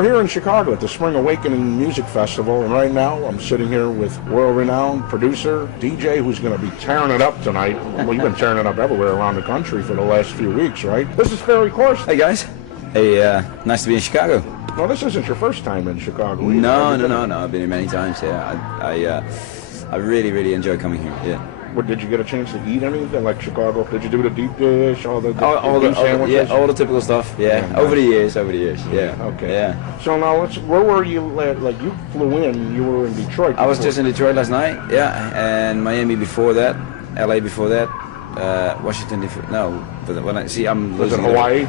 We're here in Chicago at the Spring Awakening Music Festival, and right now I'm sitting here with world-renowned producer, DJ, who's going to be tearing it up tonight. Well, you've been tearing it up everywhere around the country for the last few weeks, right? This is Ferry, Corsten. Hey guys. Hey, nice to be in Chicago. Well, this isn't your first time in Chicago. No. I've been here many times. Yeah, I really enjoy coming here. Yeah. What, did you get a chance to eat anything like Chicago? Did you do the deep dish, all the sandwiches? Yeah, all the typical stuff. Yeah, nice. over the years. Yeah. Okay. Yeah. So now, where were you? Like you flew in. You were in Detroit. I was just in Detroit last night. Yeah, and Miami before that, LA before that, Washington. No, but when I'm was losing. it Hawaii?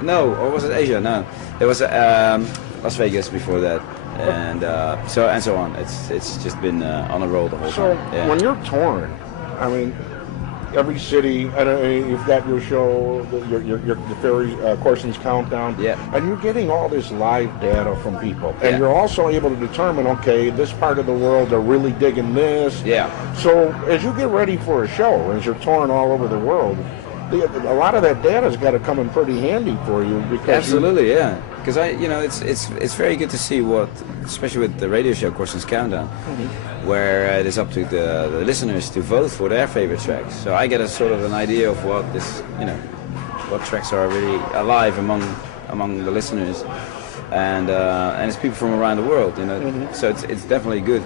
No, or was it Asia? No, it was Las Vegas before that, and so on. It's just been on a roll the whole time. So when you're touring, I mean, every city, I don't know, you've got your show, your Ferry, Corsten's Countdown, and you're getting all this live data from people, and you're also able to determine, okay, this part of the world, they're really digging this. Yeah. So as you get ready for a show, as you're touring all over the world, a lot of that data's got to come in pretty handy for you because absolutely, yeah. Because it's very good to see what, especially with the radio show Corsten's Countdown, where it is up to the listeners to vote for their favorite tracks. So I get a sort of an idea of what what tracks are really alive among the listeners, and it's people from around the world, So it's definitely good.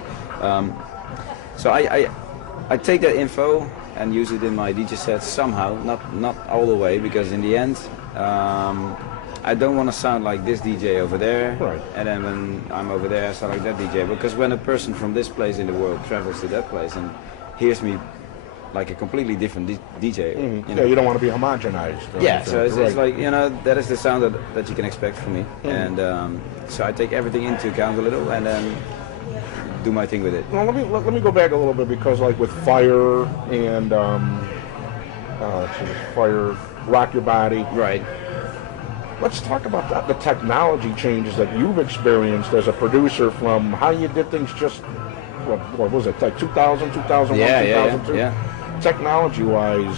So I take that info and use it in my DJ sets somehow, not all the way, because in the end, I don't want to sound like this DJ over there, right. And then when I'm over there, I sound like that DJ. Because when a person from this place in the world travels to that place and hears me like a completely different DJ, Yeah, you don't want to be homogenized. Yeah, so it's like, that is the sound that you can expect from me, and so I take everything into account a little, and then do my thing with it. Well, let me go back a little bit, because like with Fire and Fire, Rock Your Body, right? Let's talk about the technology changes that you've experienced as a producer, from how you did things just what was it, like 2000, 2001, 2002? Yeah. Technology-wise,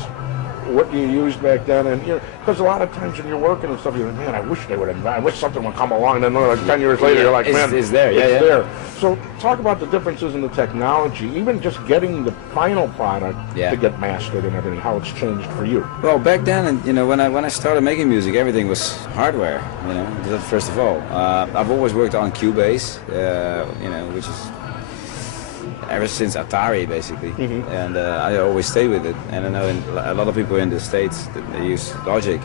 what you used back then, and because a lot of times when you're working and stuff, you're like, man, I wish they would invent. I wish something would come along. And then like 10 years later, you're like, man, it's there. It's there. So talk about the differences in the technology, even just getting the final product to get mastered and everything. How it's changed for you. Well, back then, and when I started making music, everything was hardware. First of all, I've always worked on Cubase, which is ever since Atari, basically, and I always stay with it. And I know a lot of people in the States, they use Logic.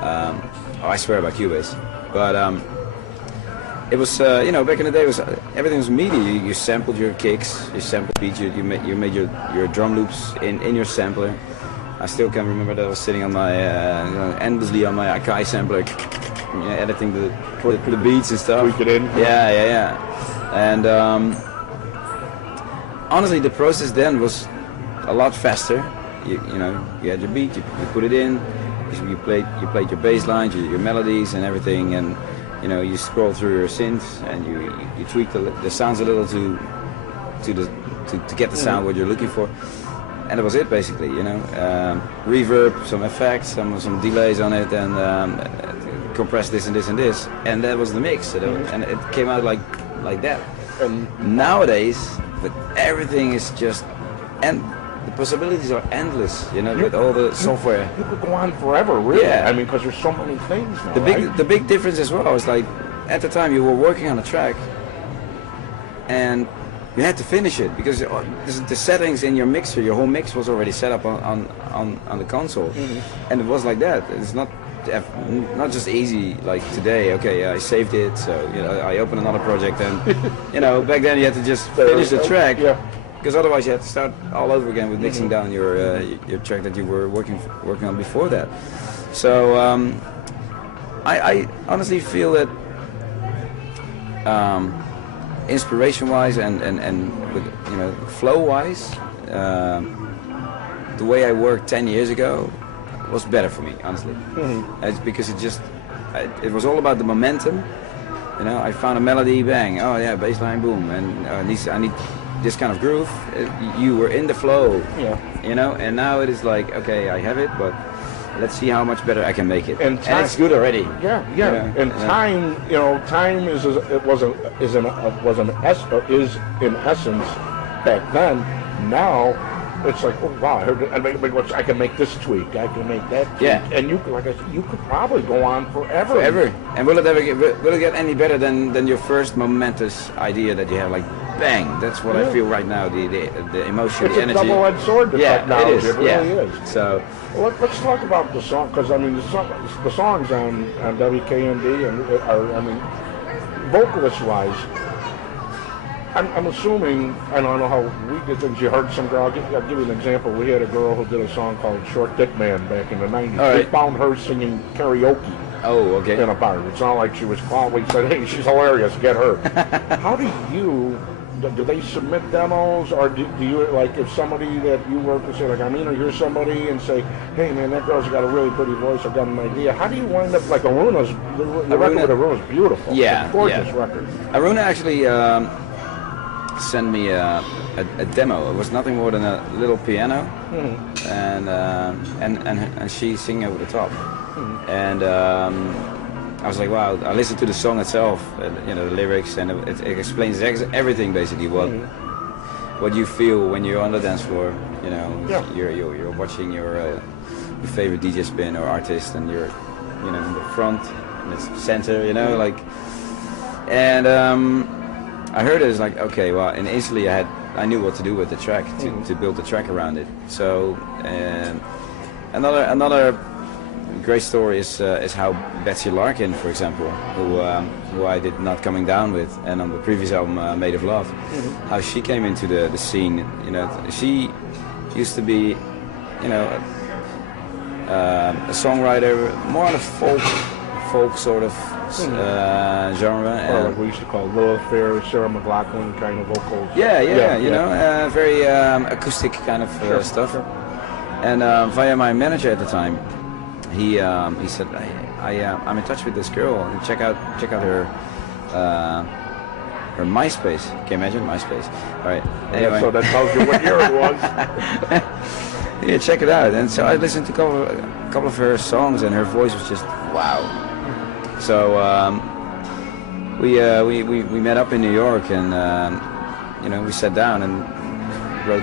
I swear by Cubase, but it was back in the day, everything was MIDI. You sampled your kicks, you sampled beats, you made your drum loops in your sampler. I still can remember that I was sitting on my endlessly on my Akai sampler, editing the beats and stuff. Tweak it in. Yeah. And honestly, the process then was a lot faster. You had your beat, you put it in, you played your bass lines, your melodies and everything, and you scroll through your synths and you tweak the sounds a little to get the sound what you're looking for, and that was it basically. Reverb, some effects, some delays on it, and compress this and this and this, and that was the mix. And it came out like that. And nowadays, but everything is just, and the possibilities are endless, with all the software. You could go on forever, really. Yeah. I mean, because there's so many things now, The big difference as well is, like, at the time you were working on a track, and you had to finish it, because the settings in your mixer, your whole mix was already set up on the console, and it was like that. It's not just easy like today. Okay, I saved it, so I open another project, and back then you had to just finish the track, because otherwise you had to start all over again with mixing down your track that you were working on before that. So I honestly feel that inspiration-wise and flow-wise, the way I worked 10 years ago was better for me, honestly. It's because it was all about the momentum. I found a melody, bang, oh yeah, bass line, boom, and I need this kind of groove. You were in the flow, and now it is like, okay, I have it, but let's see how much better I can make it. And it's good already. Yeah. You know? And time, time is in essence back then. Now it's like, oh wow, I can make this tweak, I can make that tweak. Yeah. And you could probably go on forever. Forever. And will it get any better than your first momentous idea that you have? Like, bang! That's what I feel right now. The emotion, it's the energy. It's a double-edged sword. The technology. It is. It really is. So, well, let's talk about the song, because I mean the songs on WKND are, vocalist-wise. I'm assuming, I don't know how we did things. You heard some girl. I'll give you an example. We had a girl who did a song called "Short Dick Man" back in the '90s. Right. We found her singing karaoke. Oh, okay. In a bar. It's not like she was called. We said, "Hey, she's hilarious. Get her." How do they submit demos, or do you, like, if somebody that you work with, say, like, I mean, or hear somebody and say, hey man, that girl's got a really pretty voice, I've got an idea. How do you wind up, like, the record with Aruna's beautiful. Yeah. It's a gorgeous record. Aruna actually sent me a demo. It was nothing more than a little piano, and she singing over the top. And I was like, wow! I listened to the song itself, the lyrics, and it explains everything basically. What you feel when you're on the dance floor. You're watching your favorite DJ spin or artist, and you're in the front, in the center. And I heard it, it's like, okay, well, and instantly I knew what to do with the track to build the track around it. So another great story is how Betsy Larkin, for example, who I did Not Coming Down with, and on the previous album Made of Love, how she came into the scene. She used to be, a songwriter, more on a folk sort of genre. Or like we used to call Lilith Fair, Sarah McLachlan kind of vocals. Very acoustic kind of stuff. Sure. And via my manager at the time, he said, I'm in touch with this girl, and check out her MySpace. Can you imagine MySpace? All right. Anyway. So that tells you what year it was. Yeah, check it out. And so I listened to a couple of her songs, and her voice was just wow. So we met up in New York, and we sat down and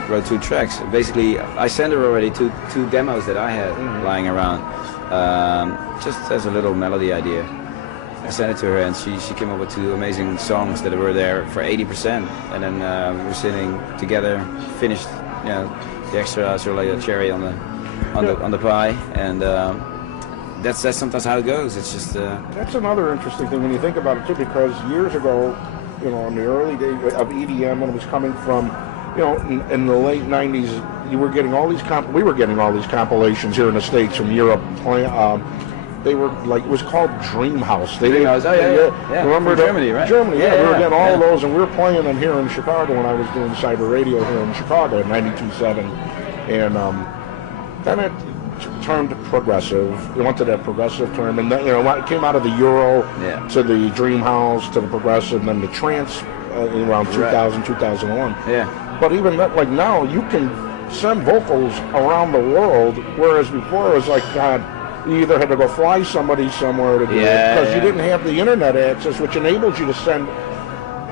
wrote 2 tracks. Basically, I sent her already two demos that I had lying around, just as a little melody idea. I sent it to her, and she came up with 2 amazing songs that were there for 80%. And then we were sitting together, finished, the extra sort of like a cherry on the pie, and that's sometimes how it goes. It's just that's another interesting thing when you think about it too, because years ago, in the early days of EDM, when it was coming from, in the late '90s, we were getting all these compilations here in the States from Europe. They were like, it was called Dream House. Dream House. Oh yeah. Remember Germany, right? Germany. Yeah, we were getting all of those, and we were playing them here in Chicago when I was doing cyber radio here in Chicago in '92.7, and then it turned progressive. It went to that progressive term, and then, it came out of the Euro to the Dream House to the progressive, and then the trance around 2000, 2001. Yeah. But even that, like now, you can send vocals around the world, whereas before it was like, God, you either had to go fly somebody somewhere to do it, because you didn't have the internet access, which enables you to send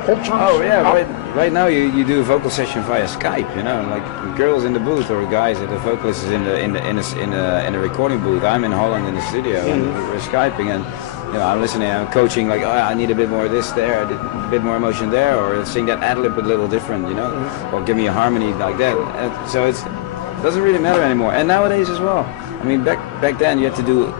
whole chunks. Oh yeah, right now you do a vocal session via Skype. Like girls in the booth or guys, the vocalist is in the recording booth. I'm in Holland in the studio, and we're Skyping, and I'm listening, I'm coaching, like, I need a bit more of this there, a bit more emotion there, or sing that ad-lib a little different, or give me a harmony like that. And so it doesn't really matter anymore. And nowadays as well. I mean, back then you had to do,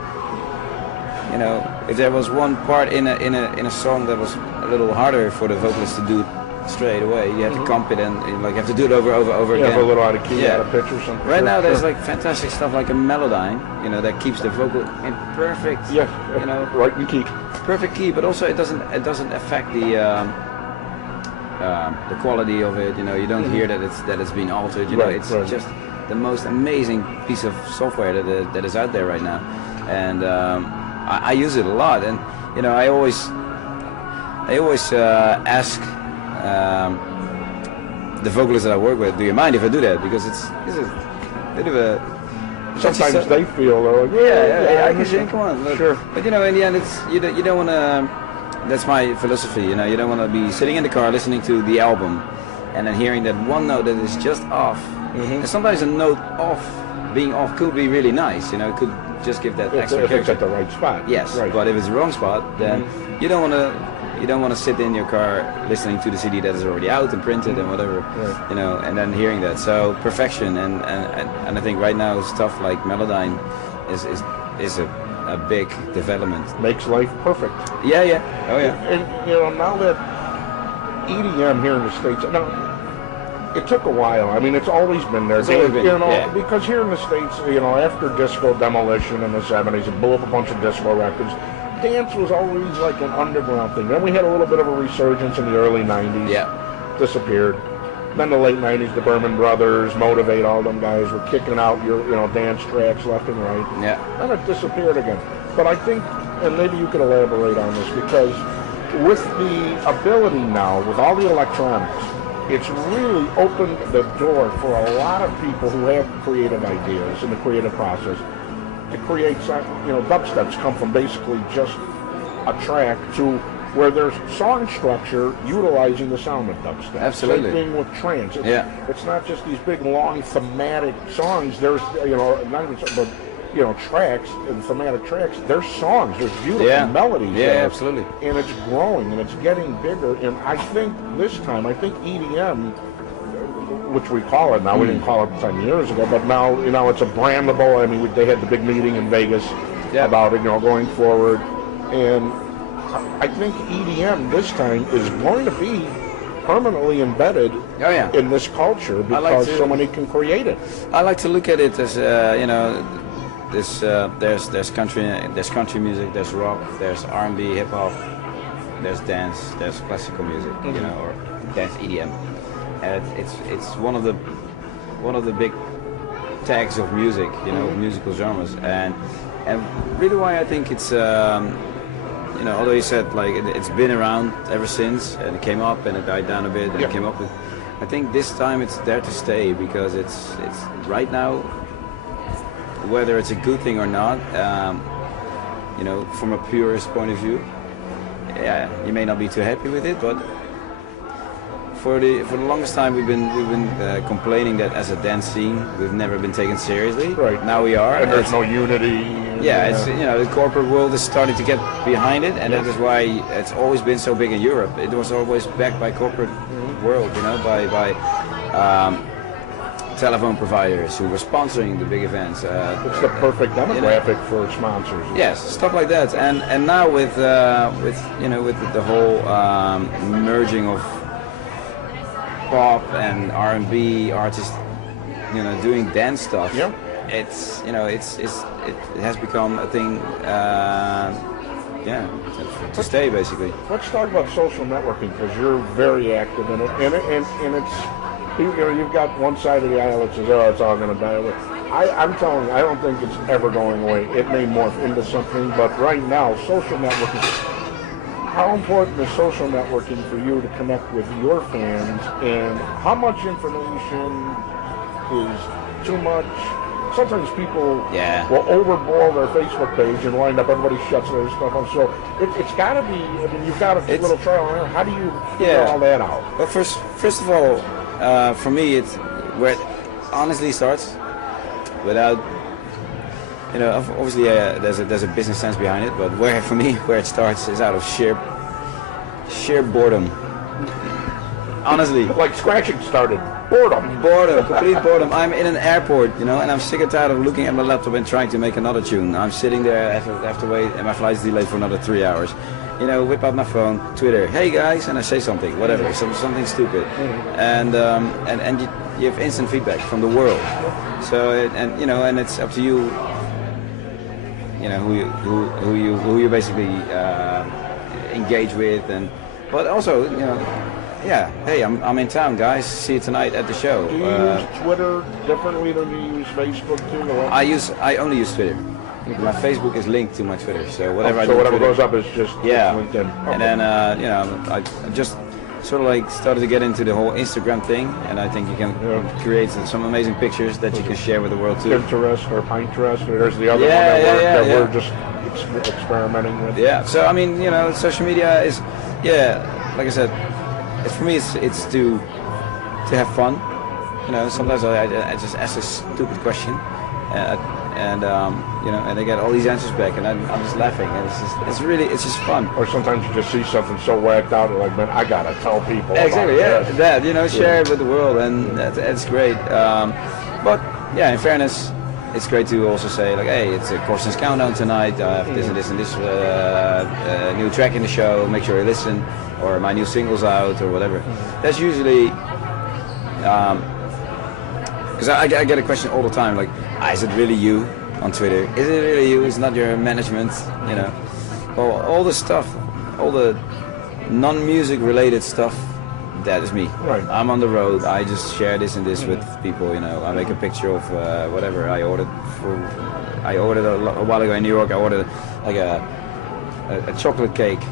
if there was one part in a song that was a little harder for the vocalist to do straight away, you have to comp it, and you have to do it over again. Yeah, a little out of key, out of pitch or something. Right now there's like fantastic stuff like a Melodyne, that keeps the vocal in perfect, right in key. Perfect key, but also it doesn't affect the quality of it. You don't hear that it's been altered. It's just the most amazing piece of software that is out there right now, and I use it a lot. And I always ask the vocalists that I work with, do you mind if I do that? Because it's a bit of a sometimes they feel they're like, yeah, I can sing. Come on, look. Sure. But you know, in the end, it's you don't want to. That's my philosophy. You know, you don't want to be sitting in the car listening to the album, and then hearing that one note that is just off. And sometimes a note being off could be really nice. You know, it could just give that extra. If it's at the right spot. Yes, right. But if it's the wrong spot, then you don't want to. You don't want to sit in your car listening to the CD that is already out and printed and whatever, you know, and then hearing that. So perfection and I think right now stuff like Melodyne is a big development. Makes life perfect. Yeah. Oh yeah. And you know, now that EDM here in the States, now it took a while. I mean, it's always been there. It's always been, you know, because here in the States, you know, after disco demolition in the 70s, it blew up a bunch of disco records. Dance was always like an underground thing. Then we had a little bit of a resurgence in the early 90s. Yeah. Disappeared. Then the late 90s, the Berman Brothers, Motivate, all them guys were kicking out your, you know, dance tracks left and right. Yeah. Then it disappeared again. But I think, and maybe you could elaborate on this, because with the ability now, with all the electronics, it's really opened the door for a lot of people who have creative ideas in the creative process to create, you know, dubsteps come from basically just a track to where there's song structure utilizing the sound of dubstep. Absolutely. Same thing with trance. It's not just these big, long, thematic songs. There's, you know, not even, but, you know, tracks and thematic tracks. There's songs. There's beautiful melodies. Yeah, absolutely. And it's growing and it's getting bigger. And I think this time, EDM, which we call it now, we didn't call it 10 years ago, but now, you know, it's a brandable. I mean, they had the big meeting in Vegas about it, you know, going forward. And I think EDM this time is going to be permanently embedded in this culture because so many can create it. I like to look at it as, you know, there's country music, there's rock, there's R&B, hip hop, there's dance, there's classical music, you know, or dance EDM. And it's one of the big tags of music, you know, musical genres, and really why I think it's you know, although you said like it's been around ever since and it came up and it died down a bit and it came up with, I think this time it's there to stay because it's right now, whether it's a good thing or not, you know, from a purist point of view, you may not be too happy with it, but for the longest time we've been complaining that as a dance scene we've never been taken seriously. Right. Now we are. And there's no unity. Yeah, it's, you know, the corporate world is starting to get behind it, and that is why it's always been so big in Europe. It was always backed by corporate world, you know, by telephone providers who were sponsoring the big events. It's the perfect demographic for sponsors. Yes, stuff like that. And now with you know, with the whole merging of pop and R&B artists, you know, doing dance stuff. Yeah. It's, you know, it has become a thing. To stay basically. Let's talk about social networking because you're very active in it, and it's, you know, you've got one side of the aisle that says, oh, it's all going to die away. I'm telling you, I don't think it's ever going away. It may morph into something, but right now, social networking. How important is social networking for you to connect with your fans, and how much information is too much? Sometimes people will overboil their Facebook page and wind up everybody shuts their stuff off. So it's got to be. I mean, you've got a little trial and error. How do you figure all that out? Well, first of all, for me, it's where it honestly starts. Without, you know, obviously there's a business sense behind it, but for me where it starts is out of sheer boredom. Honestly, like scratching started. Boredom, complete boredom. I'm in an airport, you know, and I'm sick and tired of looking at my laptop and trying to make another tune. I'm sitting there, I have to wait, and my flight's delayed for another 3 hours. You know, whip out my phone, Twitter, hey guys, and I say something, whatever, something stupid, and you have instant feedback from the world. So you know, and it's up to you, you know, who you basically engage with, but also, you know. Yeah, hey, I'm in town, guys. See you tonight at the show. Do you use Twitter differently than you use Facebook too? I only use Twitter. My Facebook is linked to my Twitter, so whatever I do. So whatever Twitter, goes up is just LinkedIn. Okay. And then you know, I just sort of like started to get into the whole Instagram thing, and I think you can create some amazing pictures that you can share with the world too. Pinterest or Pinterest, or there's the other one that we're just experimenting with. Yeah. So I mean, social media is, like I said, for me it's to have fun. Sometimes I just ask a stupid question, and they get all these answers back, and I'm just laughing. And it's just fun. Or sometimes you just see something so whacked out, like, man, I gotta tell people. Exactly, about that share it with the world, and that's great. But in fairness, it's great to also say, like, hey, it's a Corsten's countdown tonight. I have this and this and this new track in the show. Make sure you listen, or my new single's out, or whatever. That's usually. Because I get a question all the time, like, is it really you on Twitter? Is it really you? It's not your management, Well, all the stuff, all the non-music related stuff, that is me. Right. I'm on the road. I just share this and this with people. I make a picture of whatever I ordered. I ordered a while ago in New York. I ordered like a chocolate cake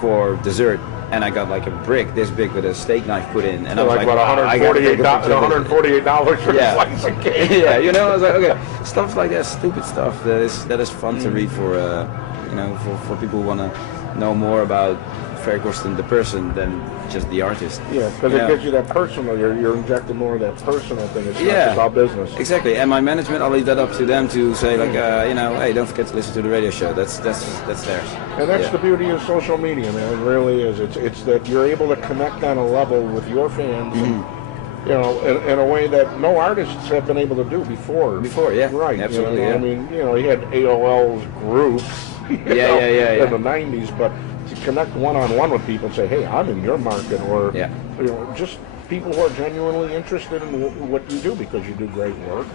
for dessert. And I got like a brick this big with a steak knife put in, and I was like, about $148 for a slice of cake. Yeah, I was like, okay, stuff like that, stupid stuff that is fun to read for for people who want to know more about Ferry Corsten, the person, than just the artist. Yeah, because it gives you that personal. You're injecting more of that personal thing. It's not just about business. Exactly. And my management, I'll leave that up to them to say, like, hey, don't forget to listen to the radio show. That's theirs. And that's the beauty of social media, man. It really is. It's that you're able to connect on a level with your fans. And, in a way that no artists have been able to do before. Right. Absolutely. I mean, he had AOL's groups. In the '90s, but to connect one-on-one with people and say, hey, I'm in your market, or just people who are genuinely interested in what you do, because you do great work.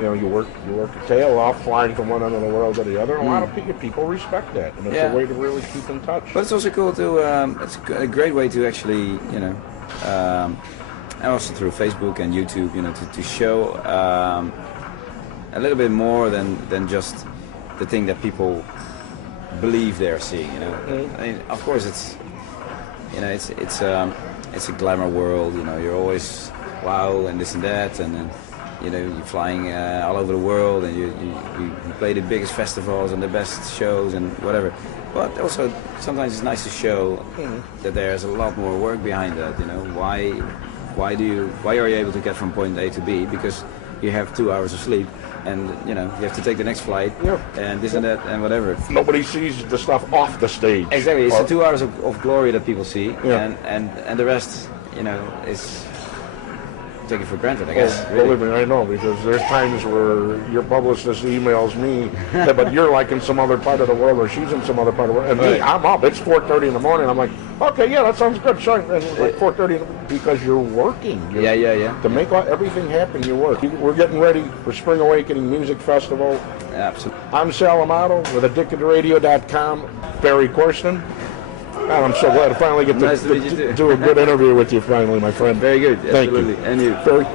You work your tail off, flying from one end of the world to the other. A lot of people respect that, and it's a way to really keep in touch. But it's also cool to. It's a great way to actually, and also through Facebook and YouTube, to show a little bit more than just the thing that people believe they're seeing. I mean, of course, it's a glamour world. You're always wow and this and that, and then you're flying all over the world, and you play the biggest festivals and the best shows and whatever. But also sometimes it's nice to show that there's a lot more work behind that. Why are you able to get from point A to B? Because you have 2 hours of sleep, and you have to take the next flight, and this and that and whatever. Nobody sees the stuff off the stage. Exactly, it's the 2 hours of glory that people see, and the rest, is taken for granted, I guess. Really. Believe me, I know, because there's times where your publicist emails me, but you're like in some other part of the world, or she's in some other part of the world, and me, I'm up. It's 4:30 in the morning. I'm like, okay, that sounds good. Sure. And it's like 4:30 because you're working. To make everything happen, you work. We're getting ready for Spring Awakening Music Festival. Absolutely. I'm Sal Amato with AddictedToRadio.com. Ferry Corsten. And I'm so glad to finally get to do a good interview with you finally, my friend. Very good. Thank Absolutely. you. And you. Ferry.